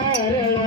Sarala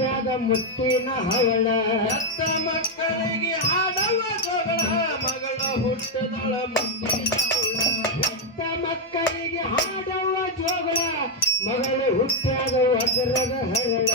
ಮುತ್ಯಾದ ಮುತ್ತಿನ ಹವಳ ಎತ್ತ ಮಕ್ಕಳಿಗೆ ಹಾಡವ ಸೊಗಳ. ಮಗಳ ಹುಟ್ಟದಳ ಮುತ್ತಿನ ಎತ್ತ ಮಕ್ಕಳಿಗೆ ಹಾಡವ ಜೋಗಳ ಮಗಳು ಹುಟ್ಟಾದ ವಜ್ರದ ಹರಳ.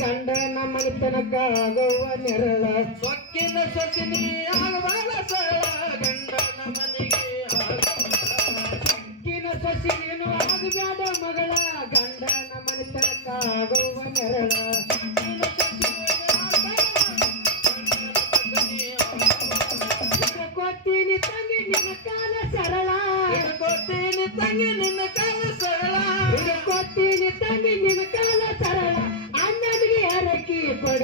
ಕಂಡ ನಮ್ಮನಿ ತನಕ ನೆರಳ. ಸೊಕ್ಕಿನ ಸೊಕ್ಕಿನಿ ಆಗಬಾಳ ಸರಳ. ಗಂಡ ನಮ್ಮನಿಗೆ ಸೊಕ್ಕಿನ ಸೊಸಿನೇನು ಆಗಬ್ಯಾಡ ಮಗಳ. ಗಂಡ ನಮ್ಮನಿ ತನಕ ಆಗವ್ವ ನೆರಳ ಕೊತ್ತೀನಿ ತಂಗಿ ನಿನ್ನ ಕಾಲ ಸರಳ. ಕೊತ್ತೀನಿ ತಂಗಿ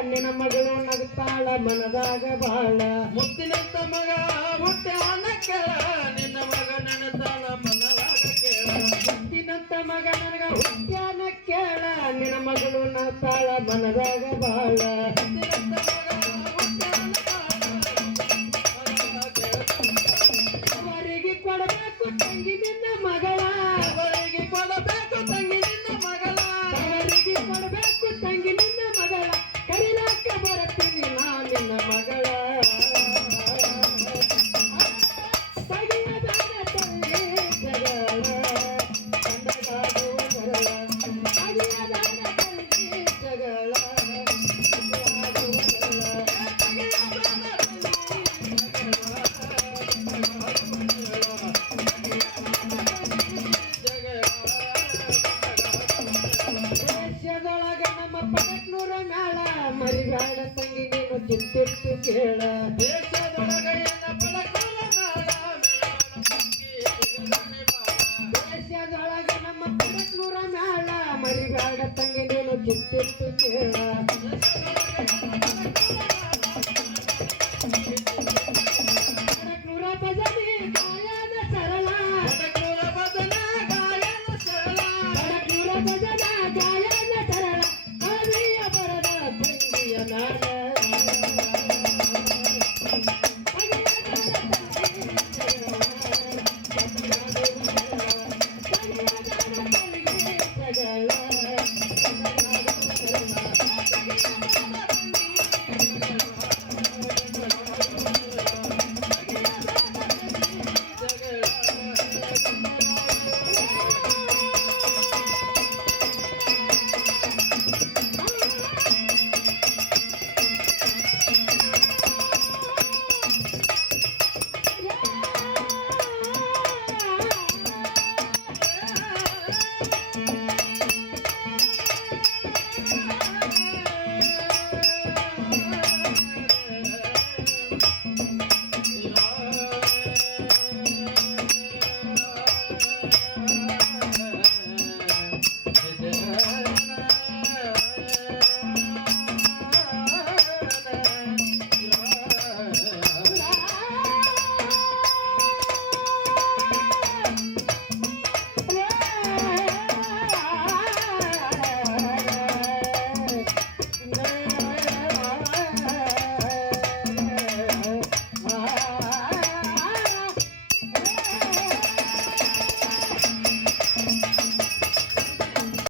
ಕಣ್ಣಿನ ಮಗಳು ನಗುತ್ತಾಳ ಮನದಾಗ ಬಾಳ. ಮುತ್ತಿನ ಮಗ ಹುಟ್ಟಾನ ಕೇಳ. ನಿನ್ನ ಮಗ ನೆನೆತಾಳ ಮನದಾಗ ಕೇಳ. ಮುತ್ತಿನಂತ ಮಗ ನನಗ ಉದ್ಯಾನ ಕೇಳ. ನಿನ್ನ ಮಗಳು ನಗುತ್ತಾಳ ಮನದಾಗ ಬಾಳ. ಕೇಳ ದೇಶದೊಳಗೆ